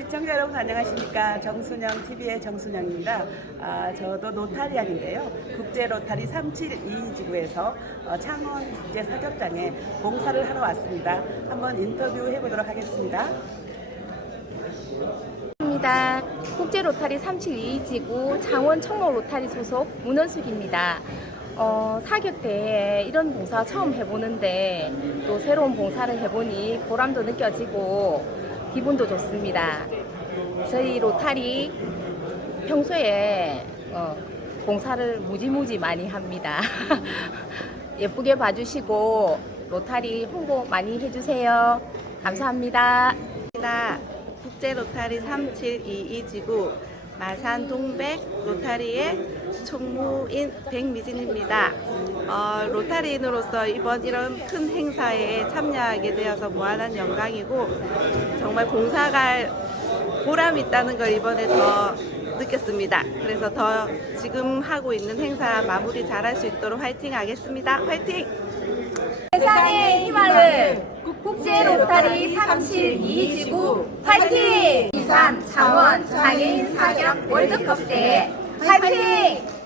시청자 여러분 안녕하십니까 정순영 TV의 정순영입니다. 아, 저도 로타리안인데요. 국제 로타리 372 지구에서 어, 창원 국제 사격장에 봉사를 하러 왔습니다. 한번 인터뷰 해보도록 하겠습니다. 입니다. 국제 로타리 372 지구 장원 청로 로타리 소속 문원숙입니다. 어, 사격 대회에 이런 봉사 처음 해보는데 또 새로운 봉사를 해보니 보람도 느껴지고 기분도 좋습니다. 저희 로타리 평소에 어, 봉사를 무지무지 많이 합니다. 예쁘게 봐주시고 로타리 홍보 많이 해주세요. 감사합니다. 국제 로타리 3722 지구 마산 동백 로타리의 총무인 백미진입니다. 어, 로타리인으로서 이번 이런 큰 행사에 참여하게 되어서 무한한 영광이고 정말 봉사갈 보람이 있다는 걸 이번에 더 느꼈습니다. 그래서 더 지금 하고 있는 행사 마무리 잘할 수 있도록 화이팅 하겠습니다. 화이팅! 세상의 희망을 국제 로타리 372지구 화이팅! 이산 창원 장애인 사격 월드컵 대회 화이팅!